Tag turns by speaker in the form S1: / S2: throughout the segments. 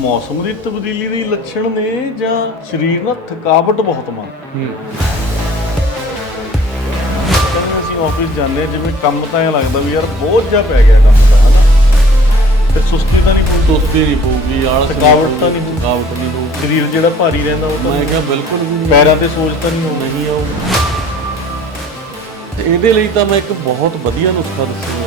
S1: ਮੌਸਮ ਦੀ ਤਬਦੀਲੀ ਦੇ ਲੱਛਣ ਨੇ ਜਾਂ ਸਰੀਰ ਨਾਲ ਥਕਾਵਟ ਬਹੁਤ ਮੰਨ
S2: ਹੂੰ।
S1: ਅਸੀਂ ਆਫਿਸ ਜਾਂਦੇ ਹਾਂ ਜਿਵੇਂ ਕੰਮ ਤਾਂ ਐਂ ਲੱਗਦਾ ਵੀ ਯਾਰ ਬਹੁਤ ਜ਼ਿਆਦਾ ਪੈ ਗਿਆ ਕੰਮ ਦਾ ਹਨਾ? ਤੇ ਸੁਸਤੀ ਤਾਂ ਨਹੀਂ ਪਊ
S2: ਸੁਸਤੀ ਨਹੀਂ ਪਊਗੀ ਆਲਸ
S1: ਥਕਾਵਟ ਤਾਂ ਨਹੀਂ ਹੋਊ।
S2: ਥਕਾਵਟ ਨਹੀਂ ਹੋਊਗੀ।
S1: ਸਰੀਰ ਜਿਹੜਾ ਭਾਰੀ ਰਹਿੰਦਾ ਉਹ ਤਾਂ
S2: ਮੈਂ ਕਿਹਾ ਬਿਲਕੁਲ ਵੀ ਨਹੀਂ।
S1: ਪੈਰਾਂ ਤੇ ਸੋਜ ਤਾਂ ਨਹੀਂ ਹੋਣੀ
S2: ਨਹੀਂ ਆਊਗੀ। ਤੇ ਇਹਦੇ ਲਈ ਤਾਂ ਮੈਂ ਇੱਕ ਬਹੁਤ ਵਧੀਆ ਨੁਸਖਾ ਦੱਸੂਗਾ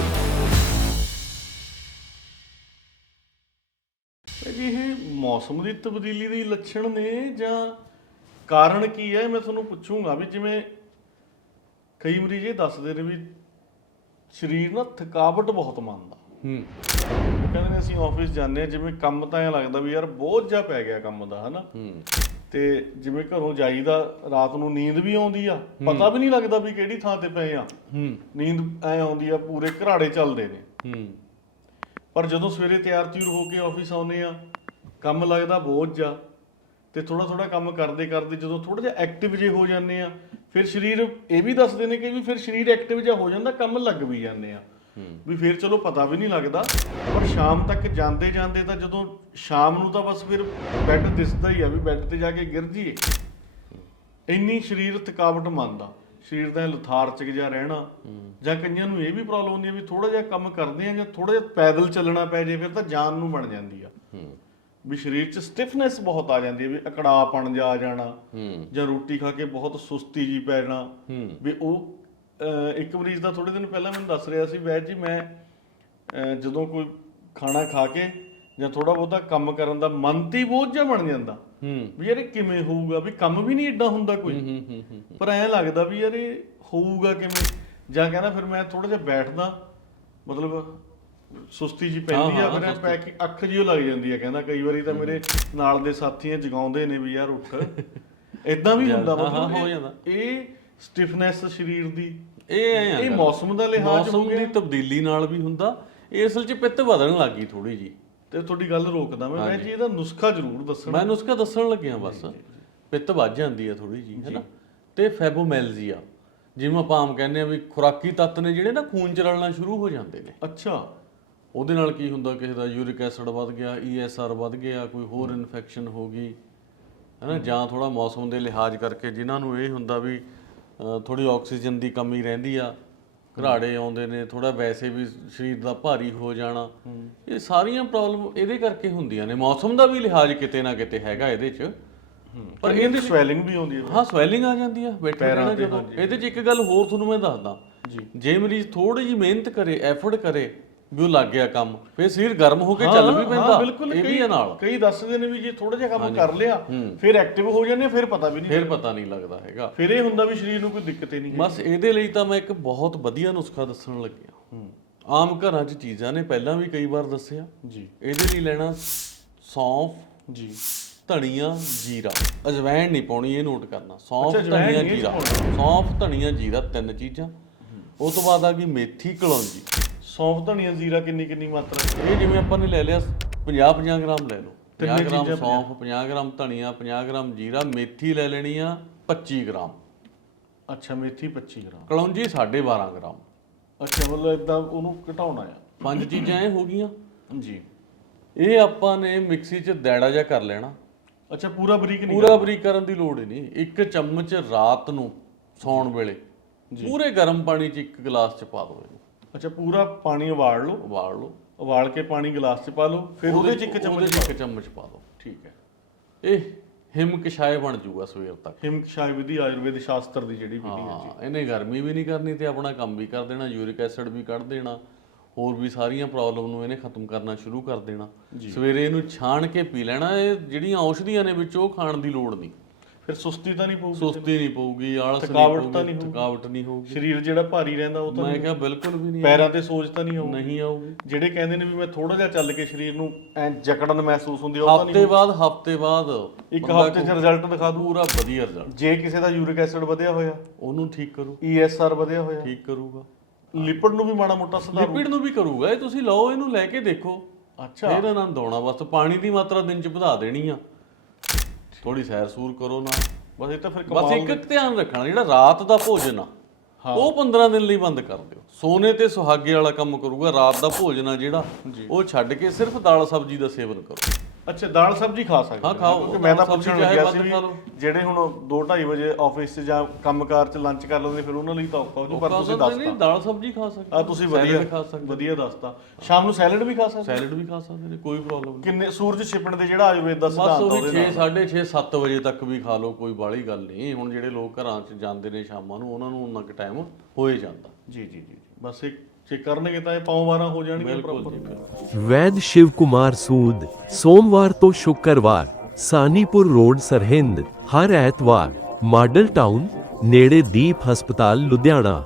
S1: ਮੌਸਮ ਦੀ ਤਬਦੀਲੀ ਦੇ ਲੱਛਣ ਨੇ ਜਾਂ ਕਾਰਨ ਕੀ ਹੈ ਮੈਂ ਤੁਹਾਨੂੰ ਪੁੱਛੂੰਗਾ ਵੀ ਜਿਵੇਂ ਕਈ ਮਰੀਜ਼ ਇਹ ਦੱਸਦੇ ਨੇ ਵੀ ਸਰੀਰ ਨਾਲ ਥਕਾਵਟ ਬਹੁਤ ਮੰਨਦਾ।
S2: ਹੂੰ।
S1: ਕਹਿੰਦੇ ਨੇ ਅਸੀਂ ਆਫਿਸ ਜਾਂਦੇ ਹਾਂ ਜਿਵੇਂ ਕੰਮ ਤਾਂ ਐਂ ਲੱਗਦਾ ਵੀ ਯਾਰ ਬਹੁਤ ਜ਼ਿਆਦਾ ਪੈ ਗਿਆ ਕੰਮ ਦਾ ਹਨਾ?
S2: ਹੂੰ।
S1: ਤੇ ਜਿਵੇਂ ਘਰੋਂ ਜਾਈਦਾ ਰਾਤ ਨੂੰ ਨੀਂਦ ਵੀ ਆਉਂਦੀ ਆ ਪਤਾ ਵੀ ਨਹੀਂ ਲੱਗਦਾ ਵੀ ਕਿਹੜੀ ਥਾਂ ਤੇ ਪਏ ਆ।
S2: ਹੂੰ।
S1: ਨੀਂਦ ਐ ਆਉਂਦੀ ਆ ਪੂਰੇ ਘਰਾੜੇ ਚੱਲਦੇ ਨੇ।
S2: ਹੂੰ।
S1: ਪਰ ਜਦੋਂ ਸਵੇਰੇ ਤਿਆਰ ਤਿਉਰ ਹੋ ਕੇ ਆਫਿਸ ਆਉਨੇ ਆ ਕੰਮ ਲੱਗਦਾ ਬੋਝ ਜਾ ਤੇ ਥੋੜਾ ਥੋੜਾ ਕੰਮ ਕਰਦੇ ਕਰਦੇ ਜਦੋਂ ਥੋੜਾ ਜਿਹਾ ਐਕਟਿਵ ਜੇ ਹੋ ਜਾਂਦੇ ਆ ਫਿਰ ਸਰੀਰ ਇਹ ਵੀ ਦੱਸਦੇ ਨੇ ਕਿ ਵੀ ਫਿਰ ਸਰੀਰ ਐਕਟਿਵ ਜਿਹਾ ਹੋ ਜਾਂਦਾ ਕੰਮ ਲੱਗ ਵੀ ਜਾਂਦੇ ਆ। ਵੀ ਫਿਰ ਚਲੋ ਪਤਾ ਵੀ ਨਹੀਂ ਲੱਗਦਾ ਪਰ ਸ਼ਾਮ ਤੱਕ ਜਾਂਦੇ ਜਾਂਦੇ ਤਾਂ ਜਦੋਂ ਸ਼ਾਮ ਨੂੰ ਤਾਂ ਬਸ ਫਿਰ ਬੈੱਡ ਦਿਸਦਾ ਹੀ ਆ ਵੀ ਬੈੱਡ ਤੇ ਜਾ ਕੇ ਗਿਰ ਜੀਏ ਇੰਨੀ ਸਰੀਰ ਥਕਾਵਟ ਮੰਨਦਾ ਸਰੀਰ ਦਾ ਲਥਾਰਚਕ ਜਿਹਾ ਰਹਿਣਾ ਜਾਂ ਕਈਆਂ ਨੂੰ ਇਹ ਵੀ ਪ੍ਰੋਬਲਮ ਹੁੰਦੀ ਹੈ ਵੀ ਥੋੜਾ ਜਿਹਾ ਕੰਮ ਕਰਦੇ ਆ ਜਾਂ ਥੋੜਾ ਜਿਹਾ ਪੈਦਲ ਚੱਲਣਾ ਪੈ ਜੇ ਫਿਰ ਤਾਂ ਜਾਨ ਨੂੰ ਬਣ ਜਾਂਦੀ ਆ। ਵੀ ਸਰੀਰ 'ਚ ਸਟਿਫਨੈਸ ਬਹੁਤ ਆ ਜਾਂਦੀ ਹੈ ਵੀ ਅਕੜਾਪਣ ਜਾ ਆ ਜਾਣਾ
S2: ਹੂੰ।
S1: ਜਾਂ ਰੋਟੀ ਖਾ ਕੇ ਬਹੁਤ ਸੁਸਤੀ ਜੀ ਪੈਣਾ
S2: ਹੂੰ।
S1: ਵੀ ਉਹ ਇੱਕ ਮਰੀਜ਼ ਦਾ ਥੋੜੇ ਦਿਨ ਪਹਿਲਾਂ ਮੈਨੂੰ ਦੱਸ ਰਿਹਾ ਸੀ ਵੈਦ ਜੀ ਮੈਂ ਜਦੋਂ ਕੋਈ ਖਾਣਾ ਖਾ ਕੇ ਜਾਂ ਥੋੜਾ ਬਹੁਤਾ ਕੰਮ ਕਰਨ ਦਾ ਮਨ ਤੇ ਬੋਝ ਜਿਹਾ ਬਣ ਜਾਂਦਾ।
S2: ਹੂੰ।
S1: ਵੀ ਯਾਰ ਇਹ ਕਿਵੇਂ ਹੋਊਗਾ? ਵੀ ਕੰਮ ਵੀ ਨਹੀਂ ਏਡਾ ਹੁੰਦਾ ਕੋਈ।
S2: ਹੂੰ ਹੂੰ ਹੂੰ
S1: ਪਰ ਐਂ ਲੱਗਦਾ ਵੀ ਯਾਰ ਇਹ ਹੋਊਗਾ ਕਿਵੇਂ? ਜਾਂ ਕਹਿੰਦਾ ਫਿਰ ਮੈਂ ਥੋੜਾ ਜਿਹਾ ਬੈਠਦਾ। ਮਤਲਬ ਸੁਸਤੀ ਜੀ ਪੈਂਦੀ ਆ ਫਿਰ ਐਂ ਪੈ ਕੇ ਅੱਖ ਜਿਹੀ ਲੱਗ ਜਾਂਦੀ ਆ ਕਹਿੰਦਾ ਕਈ ਵਾਰੀ ਤਾਂ ਮੇਰੇ ਨਾਲ ਦੇ ਸਾਥੀਆਂ ਜਗਾਉਂਦੇ ਨੇ ਵੀ ਯਾਰ ਉੱਠ। ਇਦਾਂ ਵੀ ਹੁੰਦਾ ਮਤਲਬ
S2: ਹੋ ਜਾਂਦਾ।
S1: ਇਹ ਸਟਿਫਨੈਸ ਸਰੀਰ ਦੀ।
S2: ਇਹ ਐਂ ਆ
S1: ਇਹ। ਮੌਸਮ ਦਾ ਲਿਹਾਜ਼ ਹੋ
S2: ਮੌਸਮ ਦੀ
S1: ਗਿਆ
S2: ਤਬਦੀਲੀ ਨਾਲ ਵੀ ਹੁੰਦਾ ਇਹ ਅਸਲ 'ਚ ਪਿੱਤ ਵਧਣ ਲੱਗੀ ਥੋੜੀ ਜੀ
S1: ਤੇ ਤੁਹਾਡੀ ਗੱਲ ਰੋਕਦਾ ਮੈਂ ਮੈਂ ਜੀ ਇਹਦਾ ਨੁਸਖਾ ਜ਼ਰੂਰ ਦੱਸਣਾ।
S2: ਮੈਂ ਨੁਸਖਾ ਦੱਸਣ ਲੱਗਿਆ ਬਸ। ਪਿੱਤ ਵੱਜ ਜਾਂਦੀ ਹੈ ਥੋੜੀ ਜੀ ਹੈਨਾ? ਤੇ ਫੈਬੋਮੈਲਜੀਆ ਜਿਵੇਂ ਆਪਾਂ ਆਮ ਕਹਿੰਦੇ ਆ ਵੀ ਖੁਰਾਕੀ ਤੱਤ ਨੇ ਜਿਹੜੇ ਨਾ ਖੂਨ ਚ ਰਲਣਾ ਸ਼ੁਰੂ ਹੋ ਜਾਂਦੇ ਨੇ।
S1: ਅੱਛਾ।
S2: ਉਹਦੇ ਨਾਲ ਕੀ ਹੁੰਦਾ ਕਿਸੇ ਦਾ ਯੂਰਿਕ ਐਸਿਡ ਵੱਧ ਗਿਆ ਈਐਸਆਰ ਵੱਧ ਗਿਆ ਕੋਈ ਹੋਰ ਇਨਫੈਕਸ਼ਨ ਹੋ ਗਈ ਹੈਨਾ? ਜਾਂ ਥੋੜਾ ਮੌਸਮ ਦੇ ਲਿਹਾਜ਼ ਕਰਕੇ ਜਿਨ੍ਹਾਂ ਨੂੰ ਇਹ ਹੁੰਦਾ ਵੀ ਥੋੜੀ ਆਕਸੀਜਨ ਦੀ ਕਮੀ ਰਹਿੰਦੀ ਆ ਘਰਾੜੇ ਆਉਂਦੇ ਨੇ ਥੋੜਾ ਵੈਸੇ ਵੀ ਸਰੀਰ ਦਾ ਭਾਰੀ ਹੋ ਜਾਣਾ ਇਹ ਸਾਰੀਆਂ ਪ੍ਰੋਬਲਮ ਇਹਦੇ ਕਰਕੇ ਹੁੰਦੀਆਂ ਨੇ। ਮੌਸਮ ਦਾ ਵੀ ਲਿਹਾਜ਼ ਕਿਤੇ ਨਾ ਕਿਤੇ ਹੈਗਾ ਇਹਦੇ 'ਚ।
S1: ਪਰ ਇਹਦੀ ਸਵੈਲਿੰਗ ਵੀ ਆਉਂਦੀ ਹੈ।
S2: ਹਾਂ ਸਵੈਲਿੰਗ ਆ ਜਾਂਦੀ ਆ ਬੈਠੇ ਰਹਿਣਾ ਜਦੋਂ। ਇਹਦੇ 'ਚ ਇੱਕ ਗੱਲ ਹੋਰ ਤੁਹਾਨੂੰ ਮੈਂ ਦੱਸਦਾ।
S1: ਜੀ।
S2: ਮਰੀਜ਼ ਥੋੜੀ ਜੀ ਮਿਹਨਤ ਕਰੇ ਐਫਰਟ ਕਰੇ ਵੀ ਉਹ ਲੱਗ ਗਿਆ ਕੰਮ। ਫਿਰ ਸਰੀਰ ਗਰਮ ਹੋ ਕੇ ਚੱਲ ਵੀ ਪੈਂਦਾ।
S1: ਬਿਲਕੁਲ।
S2: ਇਹ ਵੀ ਆ ਨਾਲ।
S1: ਕਈ ਦੱਸਦੇ ਨੇ ਵੀ ਜੇ ਥੋੜਾ ਜਿਹਾ ਕੰਮ ਕਰ ਲਿਆ ਫਿਰ ਐਕਟਿਵ ਹੋ ਜਾਂਦੇ ਫਿਰ ਪਤਾ ਵੀ ਨਹੀਂ
S2: ਫਿਰ ਪਤਾ ਨਹੀਂ ਲੱਗਦਾ ਹੈਗਾ।
S1: ਫਿਰ ਇਹ ਹੁੰਦਾ ਵੀ ਸਰੀਰ ਨੂੰ ਕੋਈ ਦਿੱਕਤ ਹੀ ਨਹੀਂ
S2: ਬਸ ਇਹਦੇ ਲਈ ਤਾਂ ਮੈਂ ਇੱਕ ਬਹੁਤ ਵਧੀਆ ਨੁਸਖਾ ਦੱਸਣ ਲੱਗਿਆ। ਆਮ ਘਰਾਂ 'ਚ ਚੀਜ਼ਾਂ ਨੇ ਪਹਿਲਾਂ ਵੀ ਕਈ ਵਾਰ ਦੱਸਿਆ।
S1: ਜੀ।
S2: ਇਹਦੇ ਲਈ ਲੈਣਾ ਸੌਂਫ
S1: ਜੀ।
S2: ਧਨੀਆ ਜੀਰਾ। ਅਜਵਾਇਣ ਨਹੀਂ ਪਾਉਣੀ ਇਹ ਨੋਟ ਕਰਨਾ। ਸੌਂਫ ਧਨੀਆ ਜੀਰਾ। ਸੌਂਫ ਧਨੀਆ ਜੀਰਾ ਤਿੰਨ ਚੀਜ਼ਾਂ। ਉਹ ਤੋਂ ਬਾਅਦ ਆ ਗਈ ਮੇਥੀ ਕਲੌਂਜੀ।
S1: ਸੌਂਫ ਧਨੀਆ ਜ਼ੀਰਾ ਕਿੰਨੀ ਕਿੰਨੀ ਮਾਤਰਾ?
S2: ਇਹ ਜਿਵੇਂ ਆਪਾਂ ਨੇ ਲੈ ਲਿਆ 50 50 ਗ੍ਰਾਮ ਲੈ ਲਓ।
S1: ਤਿੰਨੇ
S2: 50 ਗ੍ਰਾਮ ਸੌਂਫ 50 ਗ੍ਰਾਮ ਧਨੀਆ 50 ਗ੍ਰਾਮ ਜੀਰਾ ਮੇਥੀ ਲੈ ਲੈਣੀ ਆ 25 ਗ੍ਰਾਮ।
S1: ਅੱਛਾ ਮੇਥੀ 25 ਗ੍ਰਾਮ।
S2: ਕਲੌਂਜੀ 12.5 ਗ੍ਰਾਮ।
S1: ਅੱਛਾ ਮਤਲਬ ਇਦਾਂ ਉਹਨੂੰ ਘਟਾਉਣਾ ਆ।
S2: ਪੰਜ ਚੀਜ਼ਾਂ ਇਹ ਹੋ ਗਈਆਂ।
S1: ਜੀ।
S2: ਇਹ ਆਪਾਂ ਨੇ ਮਿਕਸੀ 'ਚ ਦੈੜਾ ਜਿਹਾ ਕਰ ਲੈਣਾ।
S1: ਅੱਛਾ ਪੂਰਾ ਬਰੀਕ ਨਹੀਂ
S2: ਪੂਰਾ ਬਰੀਕ ਕਰਨ ਦੀ ਲੋੜ ਹੀ ਨਹੀਂ। ਇੱਕ ਚਮਚ ਰਾਤ ਨੂੰ ਸੌਣ ਵੇਲੇ ਪੂਰੇ ਗਰਮ ਪਾਣੀ 'ਚ ਇੱਕ ਗਲਾਸ 'ਚ ਪਾ ਦਿਓ ਇਹਨੂੰ।
S1: ਅੱਛਾ ਪੂਰਾ ਪਾਣੀ ਉਬਾਲ ਲਓ।
S2: ਉਬਾਲ ਲਓ।
S1: ਉਬਾਲ ਕੇ ਪਾਣੀ ਗਲਾਸ ਚ ਪਾ ਲਓ ਫਿਰ ਉਹਦੇ ਚ ਇੱਕ
S2: ਉਹਦੇ
S1: ਚਮਚ
S2: 'ਚ ਇੱਕ ਚਮਚ ਪਾ ਦਿਓ
S1: ਠੀਕ ਹੈ।
S2: ਇਹ ਹਿਮ ਕਸ਼ਾਏ ਬਣ ਜਾਊਗਾ ਸਵੇਰ ਤੱਕ।
S1: ਹਿਮਕ ਸ਼ਾਇਵਦੀ ਆਯੁਰਵੇਦ ਸ਼ਾਸਤਰ ਦੀ ਜਿਹੜੀ ਵਿਧੀ ਹੈ
S2: ਹਾਂ ਇਹਨੇ ਗਰਮੀ ਵੀ ਨਹੀਂ ਕਰਨੀ ਤੇ ਆਪਣਾ ਕੰਮ ਵੀ ਕਰ ਦੇਣਾ ਯੂਰਿਕ ਐਸਿਡ ਵੀ ਕੱਢ ਦੇਣਾ ਹੋਰ ਵੀ ਸਾਰੀਆਂ ਪ੍ਰੋਬਲਮ ਨੂੰ ਇਹਨੇ ਖਤਮ ਕਰਨਾ ਸ਼ੁਰੂ ਕਰ ਦੇਣਾ। ਸਵੇਰੇ ਇਹਨੂੰ ਛਾਣ ਕੇ ਪੀ ਲੈਣਾ ਇਹ ਜਿਹੜੀਆਂ ਔਸ਼ਧੀਆਂ ਨੇ ਵਿੱਚ ਉਹ ਖਾਣ ਦੀ ਲੋੜ ਨਹੀਂ।
S1: ਫਿਰ ਸੁਸਤੀ ਤਾਂ ਨਹੀਂ ਪਊਗੀ
S2: ਸੁਸਤੀ ਨਹੀਂ ਪਊਗੀ ਆਲਸ
S1: ਥਕਾਵਟ
S2: ਨਹੀਂ
S1: ਤਾਂ
S2: ਪਊਗੀ
S1: ਨਹੀਂ ਹੋਊਗੀ।
S2: ਥਕਾਵਟ ਨਹੀਂ ਹੋਊਗੀ।
S1: ਸਰੀਰ ਜਿਹੜਾ ਭਾਰੀ ਰਹਿੰਦਾ ਉਹ ਤਾਂ
S2: ਮੈਂ ਕਿਹਾ ਬਿਲਕੁਲ ਵੀ ਨਹੀਂ
S1: ਪੈਰਾਂ ਤੇ ਸੋਜ ਤਾਂ ਨਹੀਂ ਆਊ
S2: ਨਹੀਂ ਆਊਗੀ।
S1: ਜਿਹੜੇ ਕਹਿੰਦੇ ਨੇ ਵੀ ਮੈਂ ਥੋੜਾ ਜਿਹਾ ਚੱਲ ਕੇ ਸਰੀਰ ਨੂੰ ਐ ਜਕੜਨ ਮਹਿਸੂਸ ਹੁੰਦੀ ਉਹ ਤਾਂ ਨਹੀਂ
S2: ਹਫ਼ਤੇ ਬਾਅਦ ਹਫ਼ਤੇ ਬਾਅਦ
S1: ਇੱਕ ਹਫ਼ਤੇ ਚ ਰਿਜ਼ਲਟ ਦਿਖਾ ਦੂ।
S2: ਪੂਰਾ ਵਧੀਆ ਰਿਜ਼ਲਟ
S1: ਜੇ ਕਿਸੇ ਦਾ ਯੂਰਿਕ ਐਸਿਡ ਵਧਿਆ ਹੋਇਆ
S2: ਉਹਨੂੰ ਠੀਕ ਕਰੂ।
S1: ਈਐਸਆਰ ਵਧਿਆ ਹੋਇਆ।
S2: ਠੀਕ ਕਰੂਗਾ।
S1: ਲਿਪਿਡ ਨੂੰ ਵੀ ਮਾੜਾ ਮੋਟਾ ਸੁਧਾਰ।
S2: ਲਿਪਿਡ ਨੂੰ ਵੀ ਕਰੂਗਾ। ਇਹ ਤੁਸੀਂ ਲਓ ਇਹਨੂੰ ਲੈ ਕੇ ਦੇਖੋ।
S1: ਅੱਛਾ।
S2: ਫੇਰ ਆਨੰਦ ਆਉਣਾ। ਬਸ ਪਾਣੀ ਦੀ ਮਾਤਰਾ ਦਿਨ ਚ ਵਧਾ ਦੇਣੀ ਆ। ਥੋੜੀ ਸੈਰ ਸੂਰ ਕਰੋ ਨਾ।
S1: ਬਸ ਇਹ ਤਾਂ ਫਿਰ
S2: ਬਸ
S1: ਕਮਾਲ
S2: ਇੱਕ ਧਿਆਨ ਰੱਖਣਾ ਜਿਹੜਾ ਰਾਤ ਦਾ ਭੋਜਨ ਆ ਉਹ 15 ਦਿਨ ਲਈ ਬੰਦ ਕਰ ਦਿਓ। ਸੋਨੇ ਤੇ ਸੁਹਾਗੇ ਵਾਲਾ ਕੰਮ ਕਰੂਗਾ ਰਾਤ ਦਾ ਭੋਜਨ ਆ ਜਿਹੜਾ ਉਹ ਛੱਡ ਕੇ ਸਿਰਫ ਦਾਲ ਸਬਜ਼ੀ ਦਾ ਸੇਵਨ ਕਰੋ।
S1: ਅੱਛਾ ਦਾਲ ਸਬਜ਼ੀ ਖਾ ਸਕਦੇ
S2: ਹਾਂ,
S1: ਨੇ,
S2: ਖਾਓ।
S1: ਕਿਉਂਕਿ ਮੈਂ ਤਾਂ
S2: ਸਬਜ਼ੀ
S1: ਪੁੱਛਣ
S2: ਚਾਹੇ
S1: ਲੱਗਿਆ
S2: ਵੱਧ
S1: ਸੀ ਵੀ
S2: ਖਾ ਲਓ।
S1: ਜਿਹੜੇ ਹੁਣ 2:30 ਵਜੇ ਆਫਿਸ 'ਚ ਜਾਂ ਕੰਮਕਾਰ 'ਚ ਲੰਚ ਕਰ ਲੈਂਦੇ ਫਿਰ ਉਹਨਾਂ ਲਈ ਤਾਂ ਔਖਾ ਹੋ ਜੂ ਪਰ
S2: ਖਾ
S1: ਤੁਸੀਂ
S2: ਸਕਦੇ
S1: ਦੱਸਤਾ।
S2: ਦਾਲ ਸਬਜ਼ੀ ਖਾ ਸਕਦੇ
S1: ਆ ਤੁਸੀਂ
S2: Salad
S1: ਵਧੀਆ
S2: ਖਾ ਸਕਦੇ
S1: ਵਧੀਆ ਦੱਸਤਾ। ਸ਼ਾਮ ਨੂੰ ਸੈਲਡ ਵੀ ਖਾ ਸਕਦੇ
S2: ਸੈਲਡ ਵੀ ਖਾ ਸਕਦੇ ਨੇ ਕੋਈ ਪ੍ਰੋਬਲਮ ਨਹੀਂ।
S1: ਕਿੰਨੇ ਸੂਰਜ ਛਿਪਣ ਦੇ ਜਿਹੜਾ ਆਯੁਰਵੇਦ ਦਾ
S2: ਬਸ
S1: ਸਿਧਾਂਤ ਆ
S2: ਉਹੀ
S1: ਉਹਦੇ
S2: 6
S1: ਨਾਲ।
S2: 6:30 7 ਵਜੇ ਤੱਕ ਵੀ ਖਾ ਲਓ ਕੋਈ ਬਾਹਲੀ ਗੱਲ ਨਹੀਂ। ਹੁਣ ਜਿਹੜੇ ਲੋਕ ਘਰਾਂ 'ਚ ਜਾਂਦੇ ਨੇ ਸ਼ਾਮਾਂ ਨੂੰ ਉਹਨਾਂ ਨੂੰ ਉਨਾ ਕੁ ਟਾਈਮ ਹੋਏ ਜਾਂਦਾ।
S1: ਜੀ ਜੀ ਜੀ। ਬਸ ਇੱਕ ਚੈੱਕ ਕਰਨਗੇ ਤਾਂ ਇਹ ਪੌਂ ਵਾਰਾਂ ਹੋ ਜਾਣਗੀਆਂ
S2: ਬਿਲਕੁਲ
S1: proper।
S2: ਜੀ ਬਿਲਕੁਲ
S3: ਵੈਦ ਸ਼ਿਵ ਕੁਮਾਰ ਸੂਦ ਸੋਮਵਾਰ ਤੋਂ ਸ਼ੁੱਕਰਵਾਰ ਸਾਨੀਪੁਰ ਰੋਡ ਸਰਹਿੰਦ ਹਰ ਐਤਵਾਰ ਮਾਡਲ ਟਾਊਨ ਨੇੜੇ ਦੀਪ ਹਸਪਤਾਲ ਲੁਧਿਆਣਾ